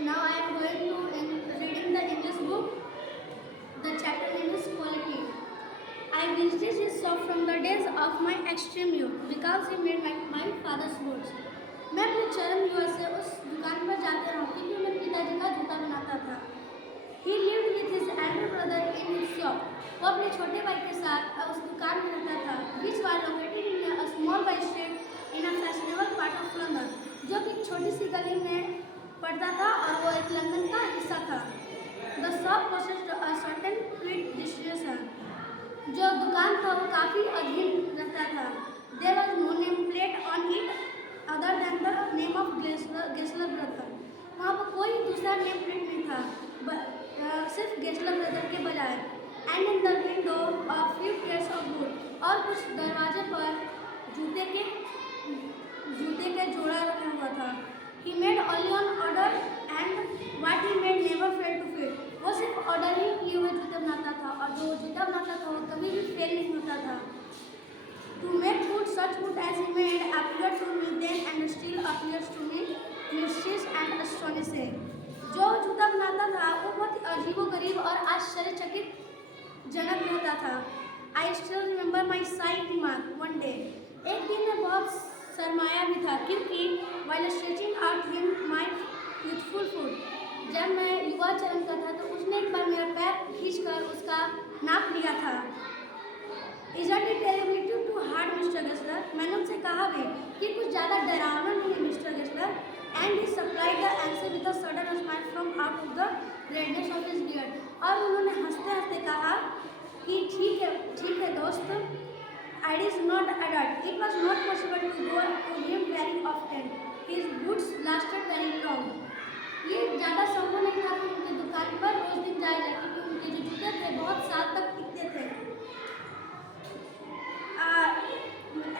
Now I am going to reading the English book. The chapter name is Quality. I visited his shop from the days of my extreme youth because he made my father's boots. मैं अपने चरम युवा से उस दुकान पर जाते रहा क्योंकि मेरे पिताजी का जूता बनाता था. He lived with his elder brother in his shop. वो अपने छोटे भाई के साथ उस दुकान में रहता था. Which was located in a small by street in a fashionable part of London. जो कि छोटी सी गली में पड़ता था और वो एक लंदन का हिस्सा था. The shop possessed a certain quick distribution. जो दुकान था वो काफ़ी अधीन रहता था. There was no name plate on it other than the name of Gessler brother. वहाँ पर कोई दूसरा नेम प्लेट नहीं था सिर्फ गेस्लर ब्रदर के बजाय. And in the window a few pairs of boots. और कुछ दरवाजे पर जूते के जोड़ा रखा हुआ था. He made only on order and what he made never failed to fit. वो सिर्फ ऑर्डर ही किए हुए जूते बनाता था और जो जूता बनाता था वो कभी भी फेल नहीं होता था. To make food such food as he made appeared to me then and still appears to me mysterious and astonishing. जो जूता बनाता था वो बहुत अजीबोगरीब और आश्चर्यचकित जनक रहता था. I still remember my side remark one day. एक दिन मैं बहुत शर्माया भी था क्योंकि while stretching out him my youthful foot. जब मैं युवा चरण का था तो उसने एक बार मेरा पैर खींचकर उसका नाप लिया था. Isn't it terribly too hard, Mr. Gessler? मैंने उनसे कहा भी कि कुछ ज़्यादा डरावना नहीं है, Mr. Gessler. And he supplied the answer with a sudden smile from out of the redness of his beard. और उन्होंने हंसते हंसते कहा कि ठीक है दोस्त. It is not adult. It was not possible to go to him very often. His boots lasted very long. ये ज़्यादा संभव नहीं था कि उनकी दुकान पर रोज दिन जाया जाए क्योंकि उनके जो जूते थे बहुत साल तक टिकते थे.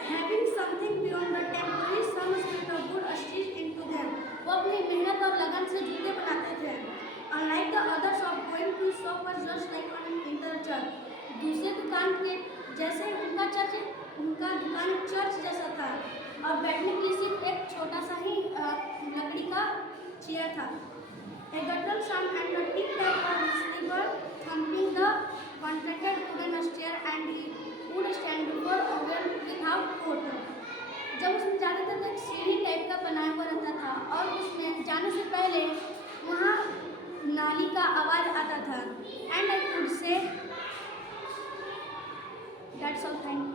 Having something beyond the temporary some spirit of good stitched into them. वो अपनी मेहनत और लगन से जूते बनाते थे. Unlike the others of going to shop was just like an church. दूसरे दुकान के जैसे उनका दुकान चर्च जैसा था और बैठने के लिए सिर्फ एक छोटा सा ही लकड़ी का चेयर था. A guttural sound and the tick-tack of his slipper thumping the contracted wooden stair and he would stand before a well without coat. जब उसमें जाते थे तो एक सीढ़ी टाइप का बनाया हुआ रहता था और उसमें जाने से पहले वहाँ नाली का आवाज़ आता था. And I could say that's all. Thank you.